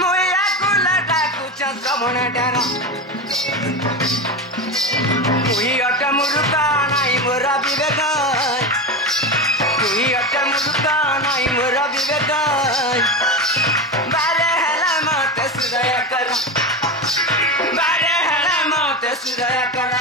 मुया कुला डाकुछ श्रवण डार तुही अट मुरुका नाई मोर विवेक तुही अट मुरुका नाई मोर विवेक बारे हेला मते सुदय कर बारे हेला मते सुदय कर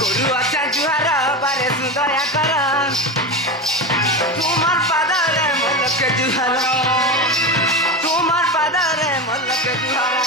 गुरु अच्छा जुहार बारे सुदया कर तुमार पादरे मलक जुहार तुमार पादरे मलक जुहार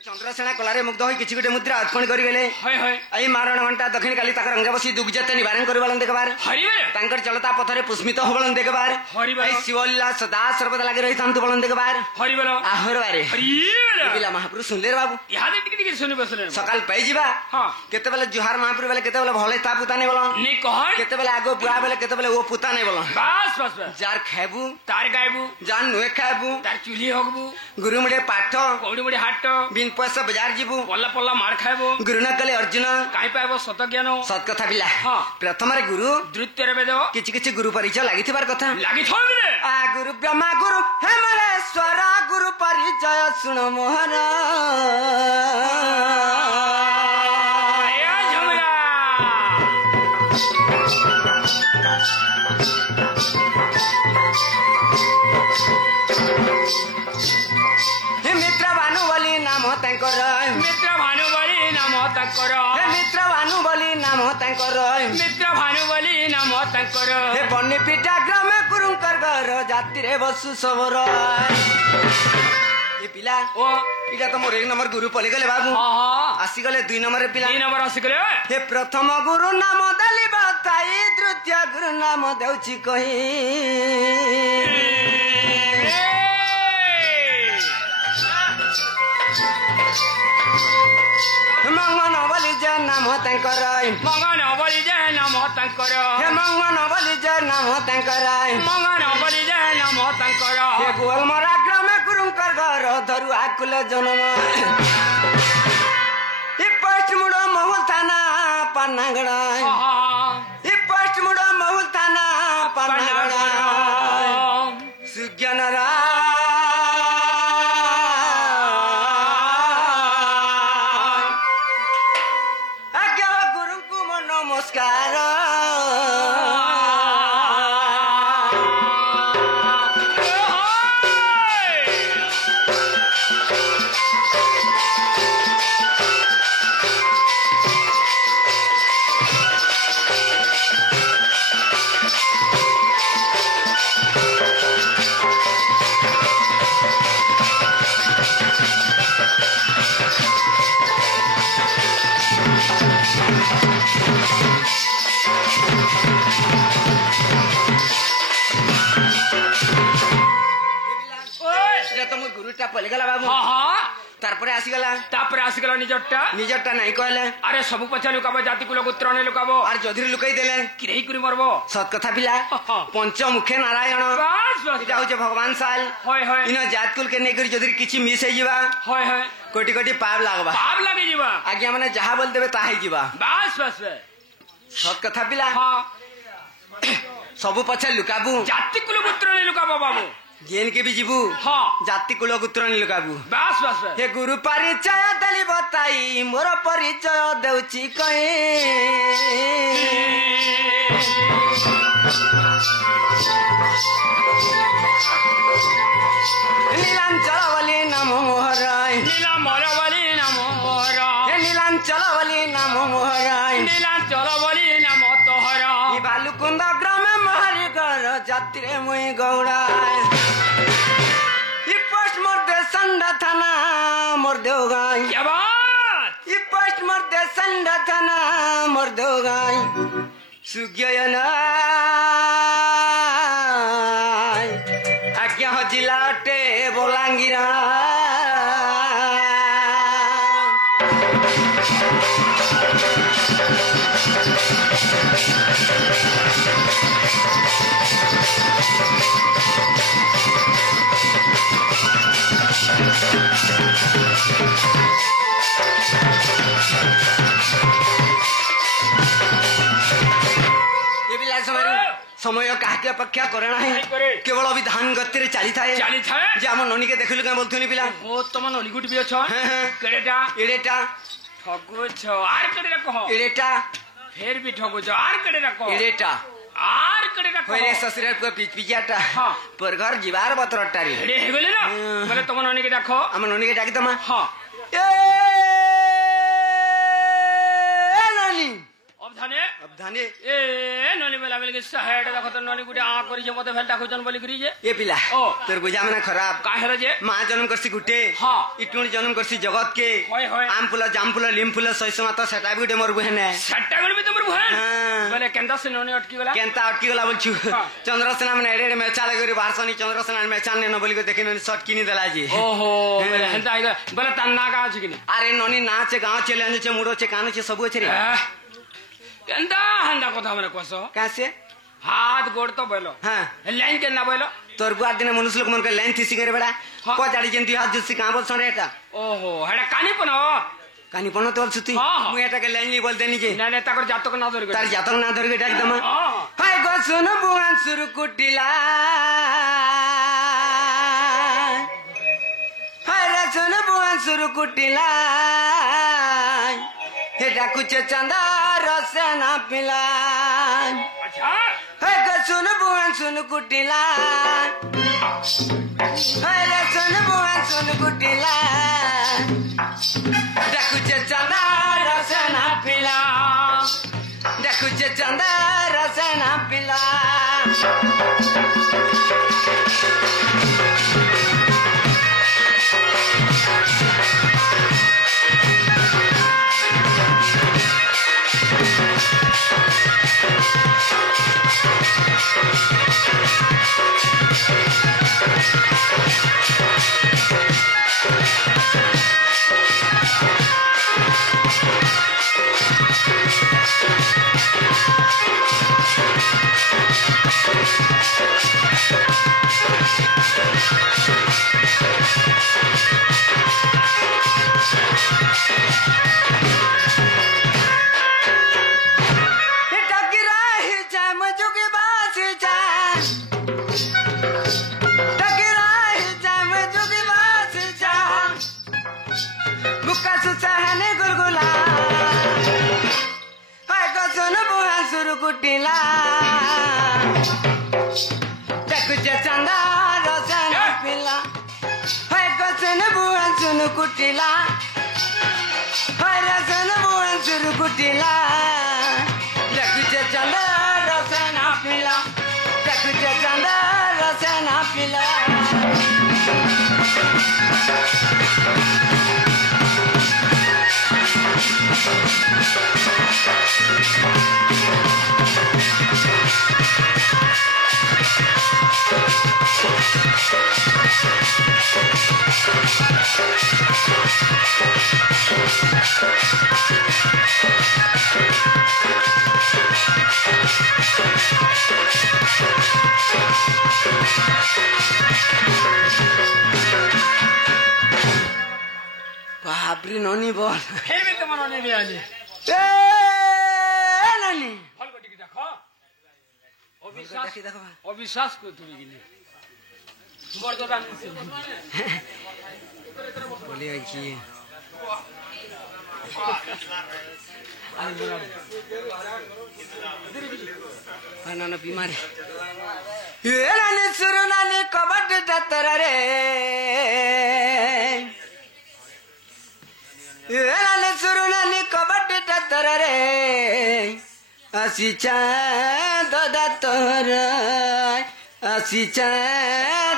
चंद्रसेना कलारे मुग्ध होई किछि गुटे मुद्रा अर्पण करि गेले होय होय आई मारण घंटा दक्षिण काली ताकर अंग बसी दुगजते निवारण करबालन देखबार हरिबे तांकर चलता पथरे पुष्मित होबलन देखबार हरिबे आई शिवलीला सदा सर्वदा लागे रही थांतु बलन देखबार हरिबे आहोर बारे हरिबे बिला महाप्रभु सुनले बाबू याद टिक सुनि बसले सकाल पई जिबा हां केते बेले जुहार महाप्रभु बेले केते बेले भले ता पुता नै बोलन नै कहन केते बेले आगो बुआ बेले केते बेले ओ पुता नै बोलन बस बस बस जार खाबू तार गायबू जान नुए खाबू तार चुली होगबू गुरु मुडे पाठ कोडी मुडे हाट बिन पैसा बाजार जीवू पल्ला पल्ला मार खाइबो गुरु न कले अर्जुन काई पाइबो सत ज्ञान सत कथा बिला हां प्रथम रे गुरु द्वितीय रे वेद किछि किछि गुरु परिचय लागिथिबार कथा लागिथबे आ गुरु ब्रह्मा गुरु हेमरेश्वर गुरु परिचय सुन मोहन मित्र भानुबली नाम तांकर मित्र भानुबली नाम तांकर मित्र भानुबली नाम तांकर हे बन्नी पिटा ग्रामे कुरुंकर घर जाति रे बसु सबर ए पिला ओ इला तो मोर 1 नंबर गुरु पले गले बाबू हां हां आसी गले 2 नंबर रे पिला 2 नंबर आसी गले हे प्रथम गुरु नाम दली बताई द्वितीय गुरु नाम देउची कहि मंगन बलि जय नाम तांकर मंगन बलि जय नाम तांकर हे मंगन बलि जय नाम तांकर मंगन बलि जय नाम तांकर हे गोलमरा ग्रामे गुरुंकर घर धरु आकुल जन्म हे पश्चिमुड महल थाना पानागड़ा हे पश्चिमुड महल थाना पानागड़ा सुज्ञान रा आसीगला तापर आसीगला निजटा नहीं कहले अरे सब पछा लुकाबो जाति कुल गोत्र ने लुकाबो आर जधीर लुकाई देले कि नहीं करी मरबो सत कथा पिला पंचमुखे नारायण बस बस इटा होचे भगवान साल होय होय इन जात कुल के नै करी जधीर किछि मिस हे जीवा होय होय कोटी कोटी पाप लागे जीवा आज्ञा माने जहा बोल देबे ताही जीवा बस बस सत कथा पिला हां सबु पछे लुकाबू जाति कुल गोत्र ने लुकाबो बाबू जेन के भी जीवू हाँ जाति कुल गोत्र ने लुकाबू बस बस हे गुरु परिचय दली बताई मोर परिचय देउची कए नीलांचल वाली नाम मोहराय नीलांचल वाली नाम मोहराय नीलांचल वाली नाम मोहराय नीलांचल वाली नाम तोहरा ई बालुकुंद ग्राम महरी कर जाति रे मुई गौड़ाय ई पोस्ट मोर दे संडा थाना मोर देवगाई क्या बात ई पोस्ट मोर दे संडा थाना मोर देवगाई सुग्ययना आज्ञा जिलाटे बोलांगिरा समय काहे अपेक्षा करेना है केवल विधान गति चली थाए जे हम ननी के देखलु के बोलथुनी पिला ओ तम ननी गुट भी अछ केडेटा एडेटा ठगो छ आर केडेटा कह एडेटा फेर भी ठगो छ आर केडेटा कह एडेटा आर केडेटा कह होरे ससुर को पिचपिजाटा हां पर घर जीवार बतरटा रे एडे हे गेले ना बोले तम ननी के देखो हम ननी के डाकी तमा हां ननी अब धाने ए ननी बेला बेले के साहेड देखो तो ननी गुटे आ करी जे मते भेलटा खोजन बोली करी जे ए पिला तोर बुझा मने खराब काहे रे जे मां जन्म करसी गुटे हां इटुनी जन्म करसी जगत के होय होय आम फुला जाम फुला लिम फुला सैसमा तो सेटा गुटे मोर बहने सेटा गुटे भी तोर बहन बोले केंदा से ननी अटकी गेला केंता अटकी गेला बोलछु चंद्रसेना मने एडे मेचा लगरी बारसनी चंद्रसेना मेचा ने न बोली को देखिन शॉट किनी देला जी ओहो बोले हंता आइगा बोले तन्ना का अछि किनी अरे ननी नाचे गांव चले छे मुडो छे कानो छे सब छे रे केंदा हंदा कथा मने कसो कैसे हाथ गोड़ तो बोलो हां लाइन केंदा बोलो तोर बुआ दिन मनुष्य लोग मन के लाइन थीसी करे बड़ा को जाडी जंती हाथ जसी का बोल सरे एटा ओहो हेडा कानी पनो तोर सुती मु एटा के लाइन नी बोल देनी के ना ना ताकर जातक ना धर तार जातक ना धर बेटा एकदम हाय गो सुन बुआन सुरु कुटिला हाय रे सुन बुआन सुरु कुटिला हेडा कुछ चंदा रसना पिला अच्छा हे गो सुन बुआन सुन कुटिला हाय रे सुन बुआन सुन कुटिला कुछ चंदा रसना पिला कुछ चंदा रसना पिला कुटिला कुछ चंदा रसना पिला है कसन बुआन सुन कुटिला है रसन बुआन सुन कुटिला कुछ चंदा रसना पिला कुछ चंदा रसना पिला बापरे ननी बोल फिर भी तुम ननी भी आले ननी फल को टिक देखो अविश्वास को तुम गिनी बरदरान से बोलिए कि नाना बीमारी ये नानी सुरु नानी कबड्डी डतर रे ये नानी सुरु नानी कबड्डी डतर रे आसीचा दादा तोर आसीचा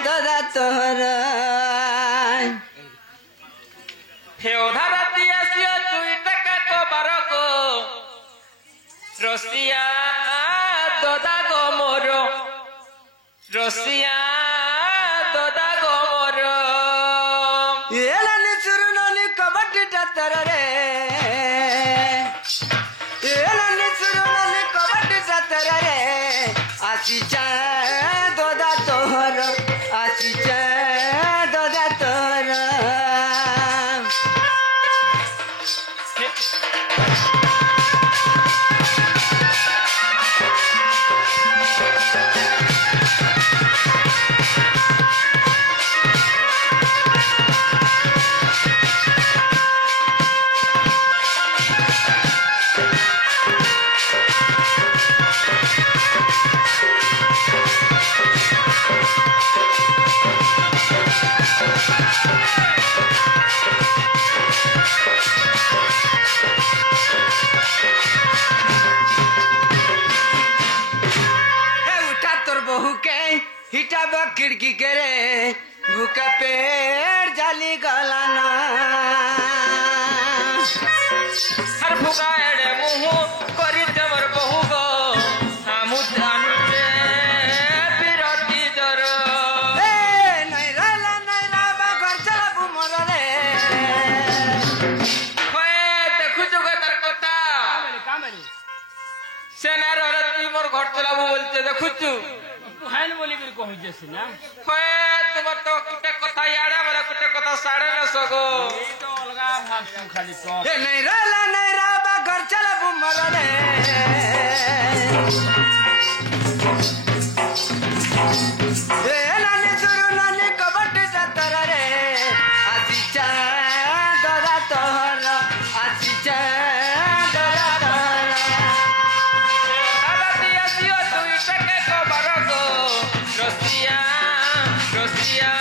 दादा तोर हे ओधाराती आसियो तुई टका को बारको रसिया दादा गो मोरो रसिया दादा गो मोरो ये नानी सुरु नानी कबड्डी डतर रे ये नानी सुरु नानी कबड्डी डतर रे आसीचा दादा तोर आसीचा दादा तोर हिटाब खिड़की के रे भूखा पेड़ जाली गलाना हर भूखा एड़े मुहु करी जबर बहु गो हमु जानू रे बिरती जर ए नहीं राबा घर चला बुमर रे होए देखु जो तार कथा कामनी सेनार रती मोर घर चलाबू बोलते देखुचु हाइन बोली कर कहू जैसे ना होए तुम तो कुटे कथा याडा वाला कुटे कथा साड़े न सगो ये तो अलगा भाग तू खाली तो ए नहीं राबा घर चला बुमर रे ए नानी सुरु नानी कबड्डी डतर रे आसीचा दादा तोर आसीचा दादा तोर ओधाराती आसियो तुई टका को बारको रसिया रसिया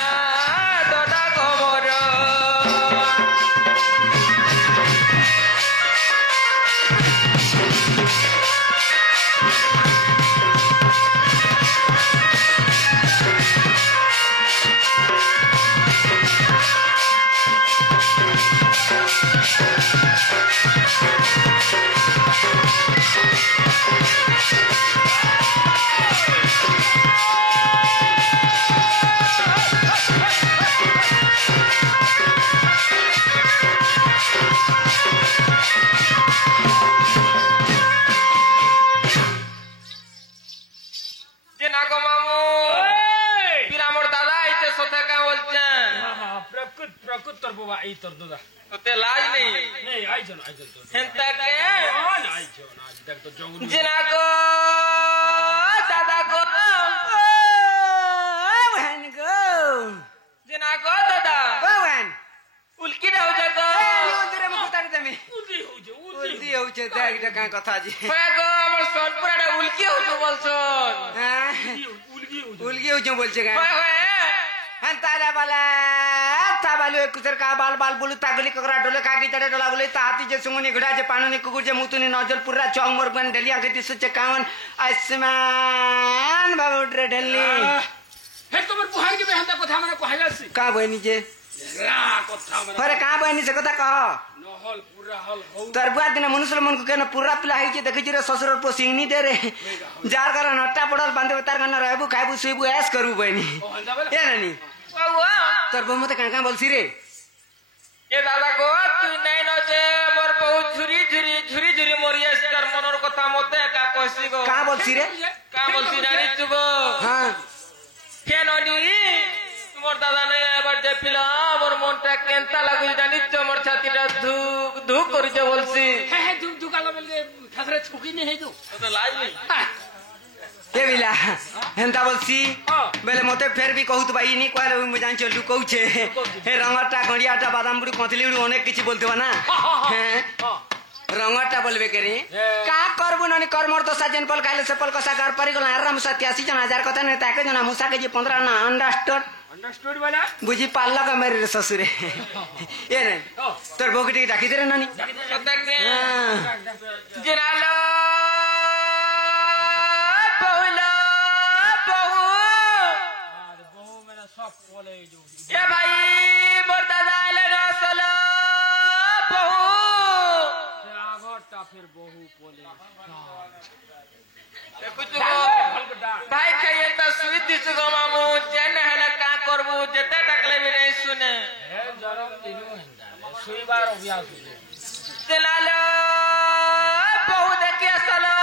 दादा गो मोरो नागो मामू फिर हमर दादा आइते सोथे का बोलते प्रकृत तर बाबा आई तर दादा ते लाज नहीं नहीं आई जन तो हेंता के आई जन आज तक तो जंगल जिनागो दादा को बहन गो जिनागो दादा बहन उल्की न हो जागो उधर में कुतारी तमे उदी हो उल्दी हो छे देख का कथा जी होए गो हमर सोनपुरा उल्की हो तो बोलछन उल्गी हो जो बोल छे का होए होए हन तारा वाला ताबालु एक कुसर का बाल बाल बोलू तागली ककरा डोले कागी तड़े डोला बोले ताती जे सुंगनी घुड़ा जे पाननी कुकुर जे मुतुनी नजल पुरा चौंग मोरगन डलिया के दिस से कावन आसमान बाबू रे डली हे तुमर बुहार के बेहंता कथा माने कहला से का बहनी जे ला कथा माने अरे का बहनी से कथा कह नहल पूरा हल हो तर बुआ दिन मनुष्य मन को केन पूरा पिला है जे देखि रे ससुर पो सिंगनी दे रे जार कर नट्टा पड़ल बांधे तार गन रहबू खाइबू सुइबू ऐस करू बहनी ओ हंदा बोला ए नानी वाह तर बहु मत काका बोलसी रे ए दादा को तू नहीं न जे ঝুরি ঝুরি ঝুরি মরি আসি তার মনের কথা মতে একা কইছি গো কা বলছি রে কা বলছি জানিছু গো হ্যাঁ কেন নি তোমার দাদা নাই এবার দেখিলা আমার মনটা কেনতা লাগুছে জানিছ আমার ছাতিটা ধুক ধুক করিছে বলছি হ্যাঁ হ্যাঁ ধুক ধুক আলো বলে ঠাকুরে ছুকি নি হেই তো তো লাইলি কে বিলা হেন্তা বলছি বেলে মতে ফের বি কহুত ভাই নি কইলে মু জানছ লুকৌছে হে রঙটা গড়িয়াটা বাদাম বুড়ি কতলি বুড়ি অনেক কিছু বলতে না হ্যাঁ রঙটা বলবে কে রে কা করবু ননি কর্মর তো সাজেন পল খাইলে সে পল কসা কার পারি গলা আরাম 87 জন হাজার কথা নে তাকে জন মুসা के जी 15 না আন্ডারস্টুড अंडरस्टूड वाला বুঝি পাল্লা কা মেরে সসুরে এ রে তোর বউকে ডাকি দে রে নানি জেনালো বহুলা বহু अरे बहु मेरा सब बोले जो এ ভাই মোর দাদা এলে রসলো বহু আগরটা फिर बहु बोले দেখুছ গো ভাই খাইয়ে তা সুই দিছ গো মামু জেনে হেলে কা করবু যেতে ডাকলে বি নাই শুনে है जरा दिनो हिंदा सुई बार अभ्यास है জেনালো বহু দেখি আসলো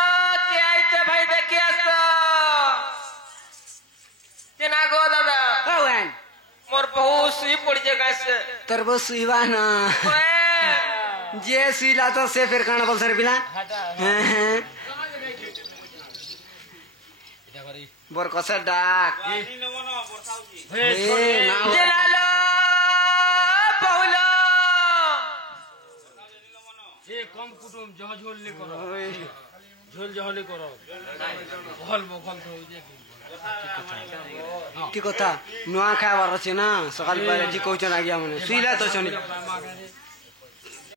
কে আইছে ভাই দেখি আসো জেনা গো দাদা ওয়ান মোর বহু সুই পড়ছে গাছে তোর বউ সুইবা না যে সুইলা তো সে ফের কানা বল সর বিলা হ্যাঁ হ্যাঁ এটা করি বর কসা ডাক हे না জেনালো বহুলো ये कम कुटुम जह झोलले करो झोल जहले करो बखल बखल तो जे কি কথা নোয়া খাবার আছে না সকাল বেলা জি কইছ না গিয়া মানে সুইলা তো শনি मागारे